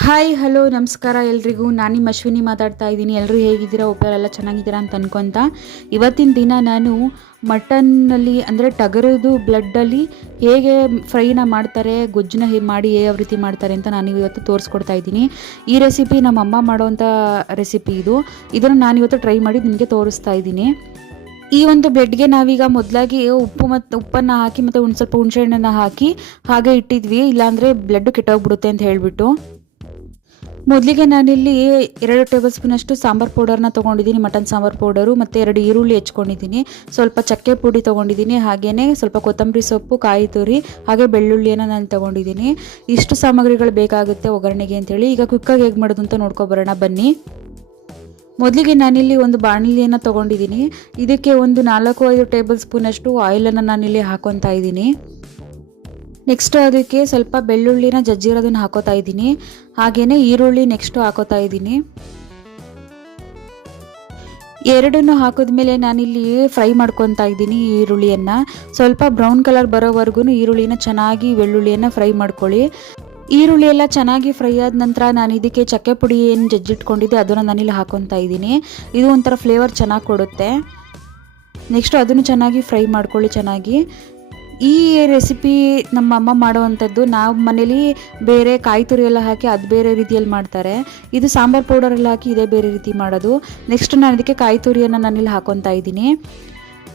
Hi hello ನಮಸ್ಕಾರ ಎಲ್ರಿಗೂ. ನಾನು ನಿಮ್ಮ ಅಶ್ವಿನಿ ಮಾತಾಡ್ತಾ ಇದ್ದೀನಿ. ಎಲ್ಲರೂ ಹೇಗಿದ್ದೀರಾ? ಒಬ್ಬರೆಲ್ಲ ಚೆನ್ನಾಗಿದ್ದೀರಾ ಅಂತ ಅನ್ಕೊತ ಇವತ್ತಿನ ದಿನ ನಾನು ಮಟನ್ನಲ್ಲಿ ಅಂದರೆ ಟಗರದು ಬ್ಲಡ್ಡಲ್ಲಿ ಹೇಗೆ ಫ್ರೈನ ಮಾಡ್ತಾರೆ, ಗೊಜ್ಜನ್ನ ಮಾಡಿ ಯಾವ ರೀತಿ ಮಾಡ್ತಾರೆ ಅಂತ ನಾನು ಇವತ್ತು ತೋರಿಸ್ಕೊಡ್ತಾ ಇದ್ದೀನಿ. ಈ ರೆಸಿಪಿ ನಮ್ಮ ಅಮ್ಮ ಮಾಡೋವಂಥ ರೆಸಿಪಿ ಇದನ್ನು ನಾನು ಇವತ್ತು ಟ್ರೈ ಮಾಡಿ ನಿಮಗೆ ತೋರಿಸ್ತಾ ಇದ್ದೀನಿ. ಈ ಒಂದು ಬ್ಲೆಡ್ಗೆ ನಾವೀಗ ಮೊದಲಾಗಿ ಉಪ್ಪನ್ನು ಹಾಕಿ ಮತ್ತು ಒಂದು ಸ್ವಲ್ಪ ಹುಣಸೆಹಣ್ಣನ್ನು ಹಾಕಿ ಹಾಗೆ ಇಟ್ಟಿದ್ವಿ, ಇಲ್ಲಾಂದರೆ ಬ್ಲಡ್ ಕೆಟ್ಟೋಗ್ಬಿಡುತ್ತೆ ಅಂತ ಹೇಳಿಬಿಟ್ಟು. ಮೊದಲಿಗೆ ನಾನಿಲ್ಲಿ 2 ಟೇಬಲ್ ಸ್ಪೂನಷ್ಟು ಸಾಂಬಾರು ಪೌಡರ್ನ ತೊಗೊಂಡಿದ್ದೀನಿ, ಮಟನ್ ಸಾಂಬಾರು ಪೌಡರು, ಮತ್ತು 2 ಈರುಳ್ಳಿ ಹೆಚ್ಕೊಂಡಿದ್ದೀನಿ, ಸ್ವಲ್ಪ ಚಕ್ಕೆ ಪುಡಿ ತೊಗೊಂಡಿದ್ದೀನಿ, ಹಾಗೆಯೇ ಸ್ವಲ್ಪ ಕೊತ್ತಂಬರಿ ಸೊಪ್ಪು, ಕಾಯಿ ತುರಿ, ಹಾಗೆ ಬೆಳ್ಳುಳ್ಳಿಯನ್ನು ನಾನು ತೊಗೊಂಡಿದ್ದೀನಿ. ಇಷ್ಟು ಸಾಮಗ್ರಿಗಳು ಬೇಕಾಗುತ್ತೆ ಒಗ್ಗರಣೆಗೆ ಅಂತೇಳಿ. ಈಗ ಕ್ವಿಕ್ಕಾಗಿ ಹೇಗೆ ಮಾಡೋದು ಅಂತ ನೋಡ್ಕೊಬರೋಣ ಬನ್ನಿ. ಮೊದಲಿಗೆ ನಾನಿಲ್ಲಿ ಒಂದು ಬಾಣಲಿಯನ್ನು ತೊಗೊಂಡಿದ್ದೀನಿ. ಇದಕ್ಕೆ ಒಂದು 4-5 ಟೇಬಲ್ ಸ್ಪೂನಷ್ಟು ಆಯಿಲನ್ನು ನಾನಿಲ್ಲಿ ಹಾಕೊತಾ ಇದ್ದೀನಿ. ನೆಕ್ಸ್ಟ್ ಅದಕ್ಕೆ ಸ್ವಲ್ಪ ಬೆಳ್ಳುಳ್ಳಿನ ಜಜ್ಜಿರೋದನ್ನು ಹಾಕೋತಾ ಇದ್ದೀನಿ, ಹಾಗೆಯೇ ಈರುಳ್ಳಿ ನೆಕ್ಸ್ಟು ಹಾಕೋತಾ ಇದ್ದೀನಿ. ಎರಡನ್ನು ಹಾಕಿದ್ಮೇಲೆ ನಾನಿಲ್ಲಿ ಫ್ರೈ ಮಾಡ್ಕೊತಾ ಇದ್ದೀನಿ. ಈರುಳ್ಳಿಯನ್ನು ಸ್ವಲ್ಪ ಬ್ರೌನ್ ಕಲರ್ ಬರೋವರೆಗೂ ಈರುಳ್ಳಿನ ಚೆನ್ನಾಗಿ ಬೆಳ್ಳುಳ್ಳಿಯನ್ನು ಫ್ರೈ ಮಾಡ್ಕೊಳ್ಳಿ. ಈರುಳ್ಳಿ ಎಲ್ಲ ಚೆನ್ನಾಗಿ ಫ್ರೈ ಆದ ನಂತರ ನಾನು ಇದಕ್ಕೆ ಚಕ್ಕೆ ಪುಡಿ ಏನು ಜಜ್ಜಿಟ್ಕೊಂಡಿದ್ದೆ ಅದನ್ನು ನಾನಿಲ್ಲಿ ಹಾಕೊತಾ ಇದ್ದೀನಿ. ಇದು ಒಂಥರ ಫ್ಲೇವರ್ ಚೆನ್ನಾಗಿ ಕೊಡುತ್ತೆ. ನೆಕ್ಸ್ಟು ಅದನ್ನು ಚೆನ್ನಾಗಿ ಫ್ರೈ ಮಾಡ್ಕೊಳ್ಳಿ ಚೆನ್ನಾಗಿ. ಈ ರೆಸಿಪಿ ನಮ್ಮ ಅಮ್ಮ ಮಾಡೋವಂಥದ್ದು. ನಾವು ಮನೇಲಿ ಬೇರೆ ಕಾಯಿ ತುರಿ ಎಲ್ಲ ಹಾಕಿ ಅದು ಬೇರೆ ರೀತಿಯಲ್ಲಿ ಮಾಡ್ತಾರೆ. ಇದು ಸಾಂಬಾರು ಪೌಡರೆಲ್ಲ ಹಾಕಿ ಇದೇ ಬೇರೆ ರೀತಿ ಮಾಡೋದು. ನೆಕ್ಸ್ಟ್ ನಾನು ಇದಕ್ಕೆ ಕಾಯಿ ತುರಿಯನ್ನು ನಾನಿಲ್ಲಿ ಹಾಕೊತಾ ಇದ್ದೀನಿ.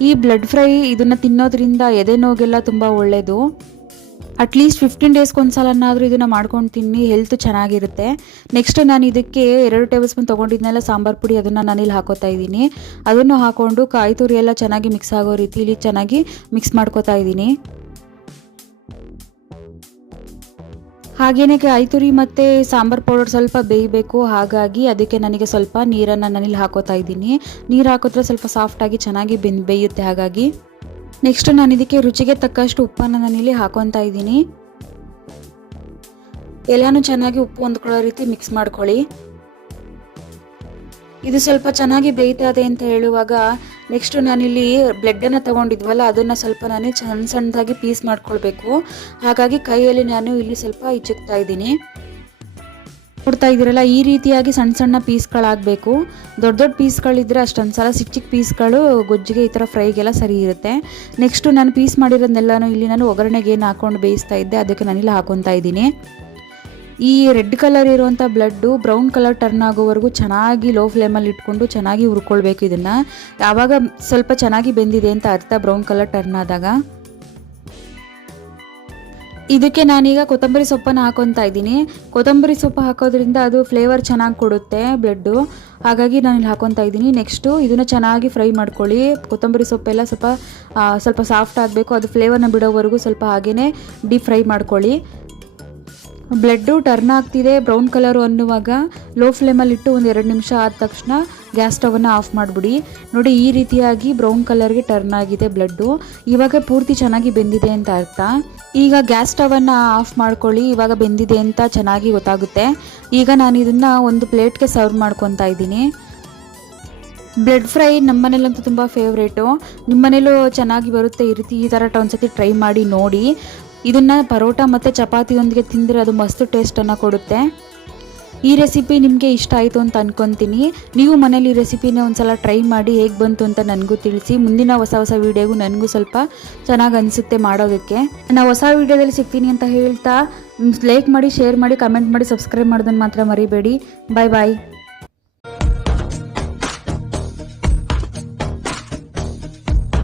ಈ ಬ್ಲಡ್ ಫ್ರೈ ಇದನ್ನು ತಿನ್ನೋದ್ರಿಂದ ಎದೆ ನೋಗೆಲ್ಲ ತುಂಬ ಒಳ್ಳೆಯದು. ಅಟ್ಲೀಸ್ಟ್ 15 ಡೇಸ್ಗೆ ಒಂದು ಸಲನಾದರೂ ಇದನ್ನು ಮಾಡ್ಕೊಂಡು ತಿನ್ನಿ, ಹೆಲ್ತ್ ಚೆನ್ನಾಗಿರುತ್ತೆ. ನೆಕ್ಸ್ಟ್ ನಾನು ಇದಕ್ಕೆ 2 ಟೇಬಲ್ ಸ್ಪೂನ್ ತೊಗೊಂಡಿದ್ನೆಲ್ಲ ಸಾಂಬಾರು ಪುಡಿ ಅದನ್ನು ನಾನಿಲ್ಲಿ ಹಾಕೋತಾ ಇದ್ದೀನಿ. ಅದನ್ನು ಹಾಕ್ಕೊಂಡು ಕಾಯಿ ತುರಿ ಎಲ್ಲ ಚೆನ್ನಾಗಿ ಮಿಕ್ಸ್ ಆಗೋ ರೀತಿಲಿ ಚೆನ್ನಾಗಿ ಮಿಕ್ಸ್ ಮಾಡ್ಕೋತಾ ಇದ್ದೀನಿ. ಹಾಗೆಯೇ ಕಾಯಿ ತುರಿ ಮತ್ತು ಸಾಂಬಾರು ಪೌಡರ್ ಸ್ವಲ್ಪ ಬೇಯಬೇಕು, ಹಾಗಾಗಿ ಅದಕ್ಕೆ ನನಗೆ ಸ್ವಲ್ಪ ನೀರನ್ನು ನಾನಿಲ್ಲಿ ಹಾಕೋತಾ ಇದ್ದೀನಿ. ನೀರು ಹಾಕಿದ್ರೆ ಸ್ವಲ್ಪ ಸಾಫ್ಟಾಗಿ ಚೆನ್ನಾಗಿ ಬೇಯುತ್ತೆ. ಹಾಗಾಗಿ ನೆಕ್ಸ್ಟ್ ನಾನು ಇದಕ್ಕೆ ರುಚಿಗೆ ತಕ್ಕಷ್ಟು ಉಪ್ಪನ್ನು ನಾನಿಲ್ಲಿ ಹಾಕೊತಾ ಇದ್ದೀನಿ. ಎಲ್ಲನೂ ಚೆನ್ನಾಗಿ ಉಪ್ಪು ಹೊಂದ್ಕೊಳ್ಳೋ ರೀತಿ ಮಿಕ್ಸ್ ಮಾಡ್ಕೊಳ್ಳಿ. ಇದು ಸ್ವಲ್ಪ ಚೆನ್ನಾಗಿ ಬೇಯ್ತದೆ ಅಂತ ಹೇಳುವಾಗ ನೆಕ್ಸ್ಟ್ ನಾನಿಲ್ಲಿ ಬ್ಲೆಡ್ಡನ್ನು ತೊಗೊಂಡಿದ್ವಲ್ಲ ಅದನ್ನು ಸ್ವಲ್ಪ ನಾನು ಸಣ್ಣದಾಗಿ ಪೀಸ್ ಮಾಡ್ಕೊಳ್ಬೇಕು. ಹಾಗಾಗಿ ಕೈಯಲ್ಲಿ ನಾನು ಇಲ್ಲಿ ಸ್ವಲ್ಪ ಇಚ್ಚುತ್ತಾ ಇದ್ದೀನಿ. ನೋಡ್ತಾ ಇದ್ದೀರಲ್ಲ, ಈ ರೀತಿಯಾಗಿ ಸಣ್ಣ ಸಣ್ಣ ಪೀಸ್ಗಳಾಗಬೇಕು. ದೊಡ್ಡ ದೊಡ್ಡ ಪೀಸ್ಗಳಿದ್ರೆ ಅಷ್ಟೊಂದು ಸಲ ಚಿಕ್ಕ ಪೀಸ್ಗಳು ಗೊಜ್ಜಿಗೆ ಈ ಥರ ಫ್ರೈಗೆಲ್ಲ ಸರಿ ಇರುತ್ತೆ. ನೆಕ್ಸ್ಟು ನಾನು ಪೀಸ್ ಮಾಡಿರೋದನ್ನೆಲ್ಲನೂ ಇಲ್ಲಿ ನಾನು ಒಗ್ಗರಣೆಗೆ ಏನು ಹಾಕ್ಕೊಂಡು ಬೇಯಿಸ್ತಾ ಇದ್ದೆ ಅದಕ್ಕೆ ನಾನಿಲ್ಲಿ ಹಾಕೊತಾ ಇದ್ದೀನಿ. ಈ ರೆಡ್ ಕಲರ್ ಇರುವಂಥ ಬ್ಲಡ್ಡು ಬ್ರೌನ್ ಕಲರ್ ಟರ್ನ್ ಆಗೋವರೆಗೂ ಚೆನ್ನಾಗಿ ಲೋ ಫ್ಲೇಮಲ್ಲಿ ಇಟ್ಕೊಂಡು ಚೆನ್ನಾಗಿ ಹುರ್ಕೊಳ್ಬೇಕು. ಇದನ್ನು ಯಾವಾಗ ಸ್ವಲ್ಪ ಚೆನ್ನಾಗಿ ಬೆಂದಿದೆ ಅಂತ ಅರ್ಥ, ಬ್ರೌನ್ ಕಲರ್ ಟರ್ನ್ ಆದಾಗ. ಇದಕ್ಕೆ ನಾನೀಗ ಕೊತ್ತಂಬರಿ ಸೊಪ್ಪನ್ನು ಹಾಕೊತಾ ಇದ್ದೀನಿ. ಕೊತ್ತಂಬರಿ ಸೊಪ್ಪು ಹಾಕೋದ್ರಿಂದ ಅದು ಫ್ಲೇವರ್ ಚೆನ್ನಾಗಿ ಕೊಡುತ್ತೆ ಬ್ಲಡ್ಡು, ಹಾಗಾಗಿ ನಾನು ಇಲ್ಲಿ ಹಾಕೊತಾ ಇದ್ದೀನಿ. ನೆಕ್ಸ್ಟು ಇದನ್ನು ಚೆನ್ನಾಗಿ ಫ್ರೈ ಮಾಡ್ಕೊಳ್ಳಿ. ಕೊತ್ತಂಬರಿ ಸೊಪ್ಪೆಲ್ಲ ಸ್ವಲ್ಪ ಸಾಫ್ಟ್ ಆಗಬೇಕು, ಅದು ಫ್ಲೇವರ್ನ ಬಿಡೋವರೆಗೂ ಸ್ವಲ್ಪ ಹಾಗೇ ಡೀಪ್ ಫ್ರೈ ಮಾಡ್ಕೊಳ್ಳಿ. ಬ್ಲಡ್ಡು ಟರ್ನ್ ಆಗ್ತಿದೆ ಬ್ರೌನ್ ಕಲರು ಅನ್ನುವಾಗ ಲೋ ಫ್ಲೇಮಲ್ಲಿಟ್ಟು ಒಂದು 2 ನಿಮಿಷ ಆದ ತಕ್ಷಣ ಗ್ಯಾಸ್ ಸ್ಟವನ್ನು ಆಫ್ ಮಾಡಿಬಿಡಿ. ನೋಡಿ, ಈ ರೀತಿಯಾಗಿ ಬ್ರೌನ್ ಕಲರ್ಗೆ ಟರ್ನ್ ಆಗಿದೆ ಬ್ಲಡ್ಡು. ಇವಾಗ ಪೂರ್ತಿ ಚೆನ್ನಾಗಿ ಬೆಂದಿದೆ ಅಂತ ಅರ್ಥ. ಈಗ ಗ್ಯಾಸ್ ಸ್ಟವನ್ನು ಆಫ್ ಮಾಡ್ಕೊಳ್ಳಿ. ಇವಾಗ ಬೆಂದಿದೆ ಅಂತ ಚೆನ್ನಾಗಿ ಗೊತ್ತಾಗುತ್ತೆ. ಈಗ ನಾನು ಇದನ್ನು ಒಂದು ಪ್ಲೇಟ್ಗೆ ಸರ್ವ್ ಮಾಡ್ಕೊತಾ ಇದ್ದೀನಿ. ಬ್ಲಡ್ ಫ್ರೈ ನಮ್ಮ ಮನೇಲಂತೂ ತುಂಬ ಫೇವ್ರೇಟು. ನಿಮ್ಮ ಮನೇಲೂ ಚೆನ್ನಾಗಿ ಬರುತ್ತೆ ಈ ಥರ ಒಂದ್ಸತಿ ಟ್ರೈ ಮಾಡಿ ನೋಡಿ. ಇದನ್ನು ಪರೋಟ ಮತ್ತು ಚಪಾತಿಯೊಂದಿಗೆ ತಿಂದರೆ ಅದು ಮಸ್ತ್ ಟೇಸ್ಟನ್ನು ಕೊಡುತ್ತೆ. ಈ ರೆಸಿಪಿ ನಿಮಗೆ ಇಷ್ಟ ಆಯಿತು ಅಂತ ಅಂದ್ಕೊತೀನಿ. ನೀವು ಮನೇಲಿ ಈ ರೆಸಿಪಿನ ಒಂದ್ಸಲ ಟ್ರೈ ಮಾಡಿ ಹೇಗೆ ಬಂತು ಅಂತ ನನಗೂ ತಿಳಿಸಿ. ಮುಂದಿನ ಹೊಸ ವೀಡಿಯೋಗೂ ನನಗೂ ಸ್ವಲ್ಪ ಚೆನ್ನಾಗಿ ಅನಿಸುತ್ತೆ ಮಾಡೋದಕ್ಕೆ. ನಾನು ಹೊಸ ವೀಡಿಯೋದಲ್ಲಿ ಸಿಗ್ತೀನಿ ಅಂತ ಹೇಳ್ತಾ ಲೈಕ್ ಮಾಡಿ, ಶೇರ್ ಮಾಡಿ, ಕಮೆಂಟ್ ಮಾಡಿ, ಸಬ್ಸ್ಕ್ರೈಬ್ ಮಾಡೋದನ್ನು ಮಾತ್ರ ಮರಿಬೇಡಿ. ಬಾಯ್ ಬಾಯ್.